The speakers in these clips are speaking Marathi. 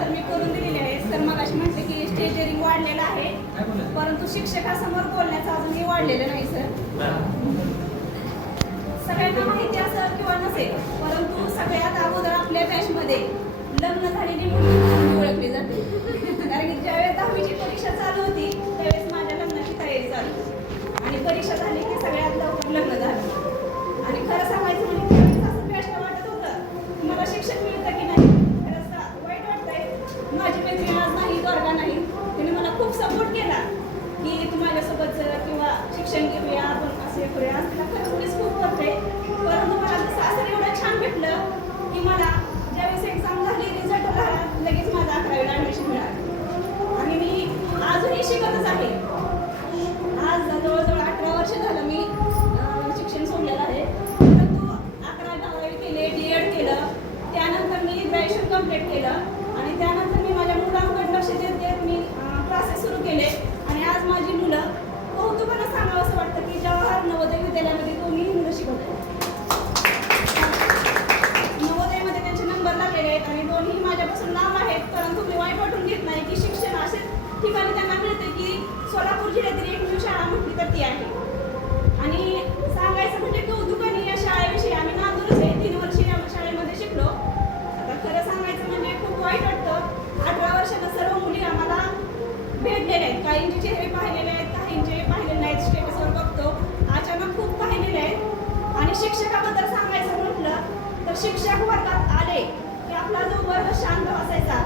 तर मी करून दिलेली आहे तर मग अशी म्हटले की स्टेजरिंग वाढलेलं आहे. परंतु शिक्षकासमोर बोलण्याचं अजूनही वाढलेलं नाही सर सगळ्यांना माहिती असं किंवा नसेल परंतु सगळ्यात अगोदर आपल्या बॅचमध्ये लग्न झालेली मुलगी म्हणून ओळखली जाते कारण की ज्यावेळेस दहावीची परीक्षा चालू होती त्यावेळेस माझ्या लग्नाची तयारी चालू होती. आणि परीक्षा झाली की सगळ्यात लवकर लग्न झालं आणि खरं सांगायचं म्हणजे त्यावेळेस असं बेस्ट वाटत होतं की मला शिक्षण मिळतं की नाही खरंच सा- वाईट वाटतंय माझी मैत्रीण आज नाही वर्गा नाही तिने मला खूप सपोर्ट केला की तू माझ्यासोबत चल किंवा शिक्षण घेऊया आपण असे करूया आज तिला खरंच मिस खूप करते परंतु मला जसं असं एवढं छान भेटलं की मला ज्यावेळेस एक्झाम झाली रिझल्ट झाला लगेच माझं अकरावीला ॲडमिशन मिळालं आणि मी अजूनही शिकतच आहे आज जवळजवळ अठरा वर्ष झालं मी अं, शिक्षण सोडलेलं आहे परंतु अकरा दहावी केले डी एड केलं त्यानंतर मी ग्रॅज्युएशन कंप्लीट केलं आणि त्यानंतर मी माझ्या मुलांकडे लक्ष देत देत मी क्लासेस सुरू केले आणि आज माझी मुलं कौतुकानं सांगावं असं वाटतं की जवाहर नवोदय विद्यालयामध्ये दोन्ही मुलं शिकवत आहेत नवोदयमध्ये त्यांचे नंबर लागलेले आहेत आणि दोन्ही माझ्यापासून लांब आहेत परंतु मी वाईट वाटून घेत नाही की शिक्षण असे ठिकाणी त्यांना मिळते की सोलापूर जिल्ह्यातील एकमेव शाळा म्हटली तर ती आहे आणि सांगायचं म्हणजे कौतुकाने या शाळेविषयी आम्ही नांदूरच आहे तीन वर्ष या शाळेमध्ये शिकलो आता खरं सांगायचं म्हणजे खूप वाईट वाटतं अठरा वर्षाला सर्व मुली आम्हाला भेटलेल्या आहेत काहींचे चेहरे पाहिलेले आहेत काहींचे पाहिलेले नाहीत स्टेटसवर बघतो अचानक खूप पाहिलेले आहेत आणि शिक्षकाबद्दल सांगायचं म्हटलं तर शिक्षक वर्गात आले की आपला जो वर्ग शांत असायचा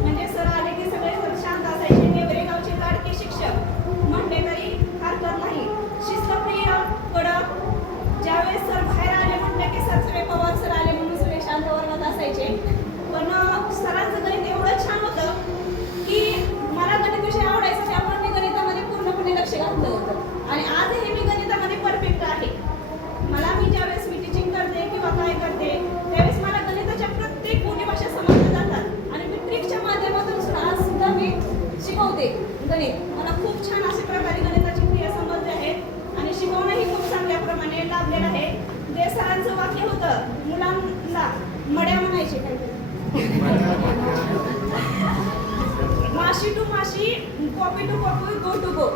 म्हणजे सर आले की सगळे सर शांत असायचे नेवरे गावचे लाडके शिक्षक म्हणले तरी हरकत नाही शिस्तप्रिय कडक ज्यावेळेस सर बाहेर आले म्हटलं की सर सगळे पवार सर आले म्हणून सगळे शांत वर्गात असायचे पण अं, सरांचं गणित एवढं छान होतं की मला गणित विषय आवडायचा त्यामुळे मी गणितामध्ये पूर्णपणे लक्ष घातलं होतं आणि आजही मी गणितामध्ये परफेक्ट आहे मला मी ज्यावेळेस मी टीचिंग करते किंवा काय करते त्यावेळेस मला गणिताच्या प्रत्येक मोठी भाषा समजल्या जातात आणि मी ट्रिकच्या माध्यमातून सुद्धा आज सुद्धा मी शिकवते गणित. मला खूप छान अशा प्रकारे गणिताची क्रिया समजली आहे. आणि शिकवणंही खूप चांगल्या प्रमाणे लाभलेलं आहे. जे सरांचं वाक्य होतं मुलांना मड्या म्हणायचे काहीतरी. माशी टू माशी copy to copy go to go.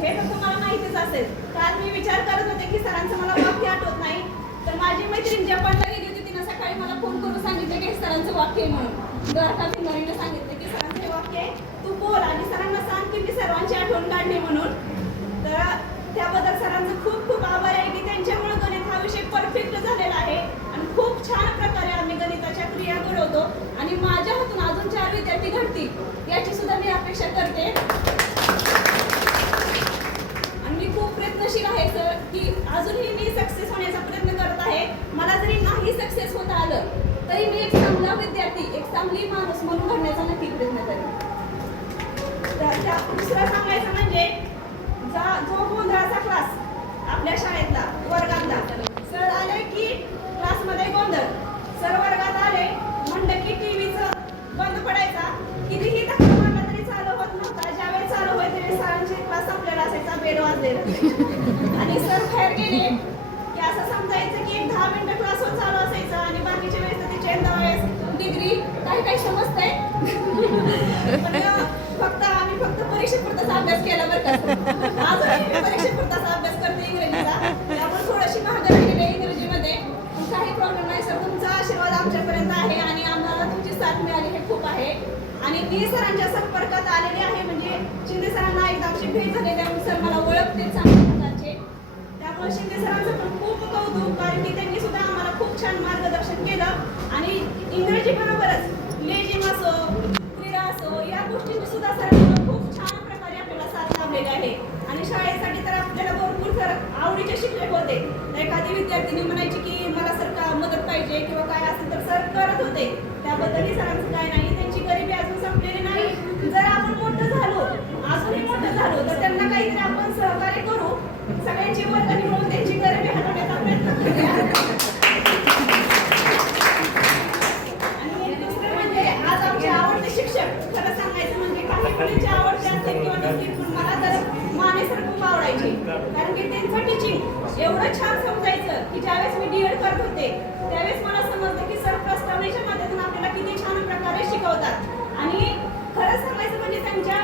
हे तर तुम्हाला माहितीच असेल. काल मी विचार करत होते की सरांचं मला वाक्य आठवत नाही. तर माझी मैत्रीण जपानला गेली होती तिनं सकाळी मला फोन करून सांगितलं की सरांचं वाक्य म्हणून. द्वारका फिंगारीनं सांगितलं की सरांचं हे वाक्य आहे तू बोल आणि सरांना सांग की मी सर्वांची आठवण काढली म्हणून. तर त्याबद्दल सरांचं खूप खूप आभार आहे की त्यांच्यामुळे गणित हा विषय परफेक्ट झालेला आहे. आणि खूप छान प्रकारे आम्ही गणिताच्या क्रिया घडवतो. आणि माझ्या हातून अजून चार विद्यार्थी घडतील याची सुद्धा मी अपेक्षा करते. आणि मी खूप प्रयत्नशील आहे सर की अजूनही मी सक्सेस होण्याचा प्रयत्न करत आहे. मला जरी नाही सक्सेस होता आलं तरी मी एक चांगला विद्यार्थी एक चांगली माणूस म्हणून घडण्याचा नक्की प्रयत्न करेन. शाळेतला दुसरं सांगायचं म्हणजे जा जो गोंधळाचा क्लास आपल्या शाळेतला वर्गातला सर आले की क्लासमध्ये गोंधळ. सर वर्गात आले म्हणलं की टी व्हीचं बंद पडायचा. कितीही धक्का मारला तरी चालू होत नव्हता. ज्यावेळी चालू होईल त्यावेळी सरांचे क्लास आपल्याला असायचा बेल वाजलेला. आणि सर बाहेर गेले की असं समजायचं की एक दहा मिनिटं क्लास होत चालू असायचं आणि बाकीच्या वेळेस तर तिचे वेळेस डिग्री काही काही समजतंय पण फक्त आम्ही फक्त परीक्षेपुरताच अभ्यास केला बरं का? अजूनही परीक्षेपुरताच अभ्यास करते इंग्रजीचा. त्यामुळे थोडीशी महागड राहिलेली आहे इंग्रजीमध्ये. पण काही प्रॉब्लेम नाही सर. तुमचा आशीर्वाद आमच्यापर्यंत आहे आणि आम्हाला तुमची साथ मिळाली हे खूप आहे. आणि मी सरांच्या संपर्कात आलेले आहे म्हणजे शिंदे सरांना एकदा आमची भेट झाली त्यामुळे सर मला ओळखतील चांगल्या प्रकारचे. त्यामुळे शिंदे सरांचं पण खूप कौतुक कारण की त्यांनी सुद्धा आम्हाला खूप छान मार्गदर्शन केलं. आणि इंग्रजी बरोबरच लेजिम असो क्रीडा असो या गोष्टींची सुद्धा सरांनी खूप छान प्रकारे आपल्याला साथ लाभलेली आहे आणि शाळेसाठी तर आपल्याला भरपूर सर आवडीचे शिक्षक होते. एखादी विद्यार्थिनी म्हणायची की मला सर का मदत पाहिजे किंवा काय असेल तर सर करत होते. त्याबद्दलही सरांचं काय नाही त्यांची गरिबी अजून संपलेली नाही जर आपण मोठं झालो अजूनही मोठं झालो तर त्यांना काहीतरी आपण सहकार्य करू सगळ्यांची वर्गणी म्हणून त्यांची गरिबी हटवण्याचा प्रयत्न करूया आणि दुसरं म्हणजे आज आमचे आवडते शिक्षक खरं सांगायचं म्हणजे काही मुलींचे आवडते असतील किंवा नसतील पण मला तर माने सर खूप आवडायचे कारण की त्यांचं टीचिंग एवढं छान समजायचं की ज्यावेळेस मी डी एड करत होते त्यावेळेस मला समजलं की सर प्रस्तावनेच्या माध्यमातून आपल्याला किती छान प्रकारे शिकवतात. आणि खरं सांगायचं म्हणजे त्यांच्या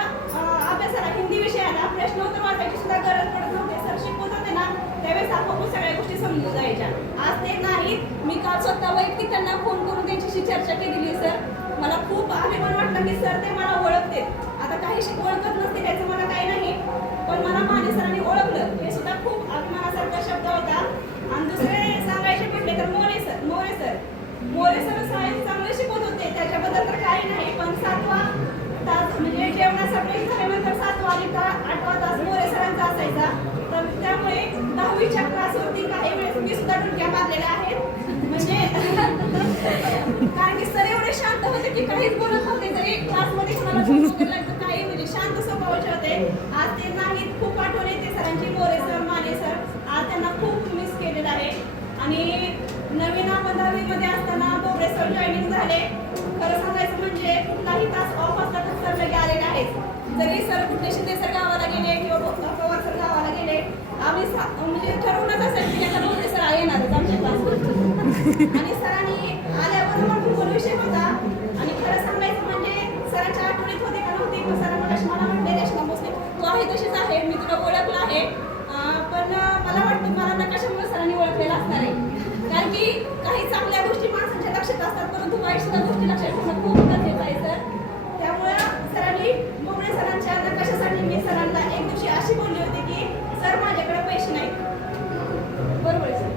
अभ्यासाला हिंदी विषयाला प्रश्नोत्तर वाचायची सुद्धा गरज पडत नव्हते. सर शिकवत होते ना त्यावेळेस आपोआप सगळ्या गोष्टी समजून जायच्या. आज ते नाहीत. मी काल स्वतः वैयक्तिक त्यांना फोन करून त्यांच्याशी चर्चा केलेली सर मला खूप अभिमान वाटला की सर ते मला ओळखते आता काही शिक ओळखत नसते त्याचं मला काही नाही. पण मला माने सरांनी ओळखलं. हे सुद्धा खूप अभिमानासारखा शब्द होता. आणि दुसरे सांगायचे म्हटले तर More sir More sir. More sir science चांगले शिकवत होते त्याच्याबद्दल तर काही नाही पण सातवा तास म्हणजे जेवणाचा ब्रेक झाल्यानंतर सातवा आणि दहा- आठवा तास मोरे सरांचा असायचा तर त्यामुळे दहावीच्या क्लासवरती काही वेळेस मी सुद्धा डुलक्या मारलेल्या आहेत म्हणजे कारण की सर एवढे शांत होते की काहीच बोलत नव्हते जरी क्लासमध्ये कोणाला बोलू वगैरे लागलं तर काही म्हणजे शांत स्वभावाचे होते आज ते नाहीत खूप आठवण येते सरांची मोरे सर माने सर आज त्यांना खूप मिस केलेलं आहे आणि नवीन आपण दहावीमध्ये असताना बोबडे सर जॉईनिंग झाले. खरं सांगायचं म्हणजे कुठलाही तास ऑफ असला तर सर लगे आलेले आहेत. जरी सर कुठले शिंदे सर गावाला गेले किंवा पवार सर गावाला गेले आम्ही म्हणजे ठरवूनच असेल की त्याच्या बोबडे सर येणारच आमच्या क्लासवर आणि सरांनी आल्याबरोबर मग खूप विषय होता आणि खरं सांगायचं म्हणजे सरांच्या आठवणीत होते का नव्हते पण सर मला मला म्हटले रेश्मा भोसले तू आहे तशीच आहे मी तुला ओळखलं आहे अं, पण अं, मला वाटतं मला नकाशामुळे सरांनी ओळखलेलं असणार आहे कारण की काही चांगल्या गोष्टी माणसांच्या लक्षात वाईट सुद्धा गोष्टी लक्षात ठेवणं खूप गरजेचं आहे सर त्यामुळं सरांनी मोगळे सरांच्या नकाशासाठी मी सरांना एक दिवशी अशी बोलली होती की सर माझ्याकडे पैसे नाहीत बरोबर आहे सर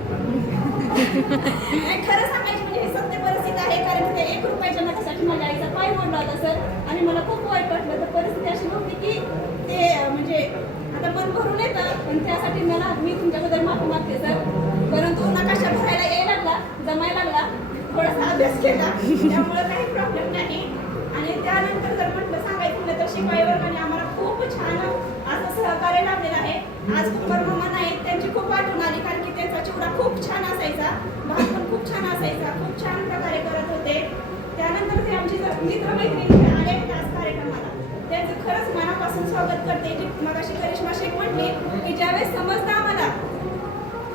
नाही, खरं सांगायचं म्हणजे हे सत्य परिस्थिती आहे कारण की त्या एक रुपयाच्या नकासाठी माझ्या आईचा पाय मोडला होता सर आणि मला खूप वाईट वाटलं तर परिस्थिती अशी नव्हती की ते अं, म्हणजे आता मन भरून येतं पण त्यासाठी मला मी तुमच्याबद्दल माफी मागते सर परंतु नकाशा भरायला यायला लागला जमायला लागला थोडासा अभ्यास केला. त्यामुळे काही प्रॉब्लेम नाही. आणि त्यानंतर जर म्हटलं सांगायचं म्हटलं तर शिकवाई वर्गाने आम्हाला खूप छान असं सहकार्य लाभलेलं आहे. आज कुंभार मामा नाहीत त्यांची खूप आठवण आली कारण की त्यांचा चिवडा खूप छान असायचा. भात पण खूप छान असायचा. खूप छान प्रकारे करत होते. त्यानंतर ते आमची जर मित्रमैत्रिणी आले आज कार्यक्रमाला. त्यांचं खरंच मनापासून स्वागत करते. जी मगाशी करिश्मा शेख म्हटली की ज्यावेळेस समजतं आम्हाला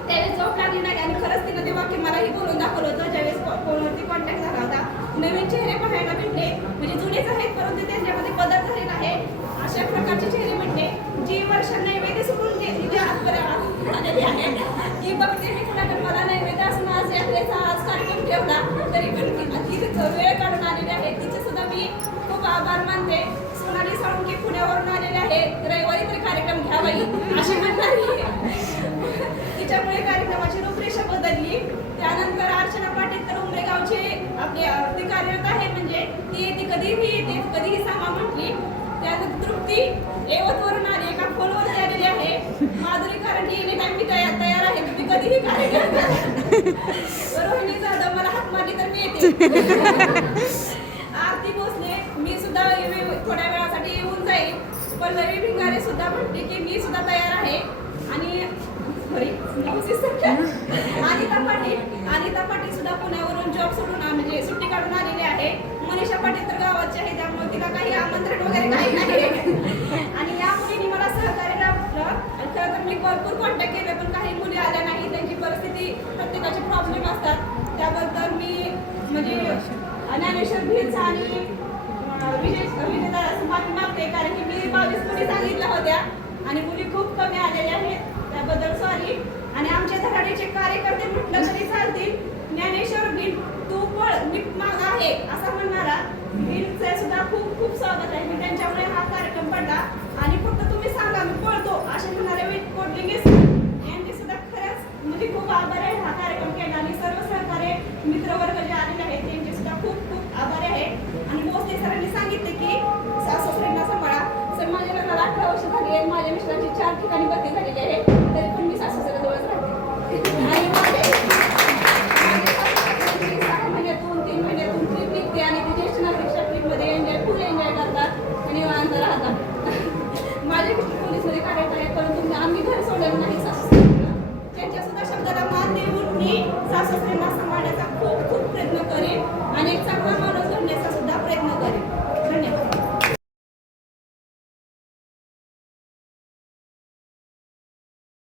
त्यावेळेस जॉब लागली नाही आणि खरंच तिनं ते वाक्य मलाही बोलून दाखवलं होतं. ज्यावेळेस फोनवरती कॉन्टॅक्ट झाला होता. नवीन चेहरे पाहायला भेटले. म्हणजे जुनेच आहेत परंतु त्यांच्यामध्ये बदल झालेला आहे अशा प्रकारचे चेहरे भेटले जी वर्ष नैवेद्य सोडून जे जे आजपर्यंत आलेली आहे ती बघते मी खरं तर मला नैवेद्य असून आज यात्रेचा आज कार्यक्रम ठेवला तरी पण ती तिथे वेळ काढून आलेली आहे तिचे सुद्धा मी खूप आभार मानते सोनाली साळुंके पुण्यावरून आलेले आहे रविवारी तरी कार्यक्रम घ्यावाई अशी म्हणणारी तिच्यामुळे कार्यक्रमाची रूपरेषा बदलली त्यानंतर अर्चना पाटील तर उमरेगावचे आपले अ, ती कार्यरत आहे म्हणजे ती येते कधीही येते कधीही सांगा म्हटली त्यानंतर तृप्ती येवतवरून आली एका फोनवर आलेली आहे माधुरी कारंडी एनी टाइम मी तयार तयार आहे तुम्ही कधीही कार्यक्रम करा. रोहिणी जाधव मला हात मारली तर मी येते. आरती भोसले मी सुद्धा थोड्या वेळासाठी येऊन जाईल पल्लवी भिंगारे सुद्धा म्हटली की मी सुद्धा तयार आहे. आणि. अनिता पाटील अनिता पाटील सुद्धा पुण्यावरून जॉब सोडून म्हणजे सुट्टी काढून आलेली आहे. मनीषा पाटील तर गावाची आहे त्यामुळे तिला काही आमंत्रण वगैरे काही नाही आणि या मुलीने मला सहकार्य लाभलं आणि खरं तर मी भरपूर कॉन्टॅक्ट केले पण काही मुली आल्या नाही त्यांची परिस्थिती प्रत्येकाचे प्रॉब्लेम असतात त्याबद्दल मी म्हणजे ज्ञानेश्वर भीरचा आणि अं, विजय विजेता माफी मागते कारण की मी बावीस मुली सांगितल्या होत्या आणि मुली खूप कमी आलेल्या आहेत त्याबद्दल सॉरी आणि आमच्या धडाडीचे कार्यकर्ते म्हटलं तरी चालतील ज्ञानेश्वर भील तू पळ मी माग आहे असा म्हणणारा. भीलचे सुद्धा खूप खूप स्वागत आहे. की त्यांच्यामुळे हा कार्यक्रम पडला दादा माझे पोलीसमध्ये कार्य आहे परंतु आम्ही घर सोडलं नाही सासू त्यांच्या सुद्धा शब्दाला मान देऊन मी सासूस्त्रींना सांभाळण्याचा खूप खूप प्रयत्न करेन.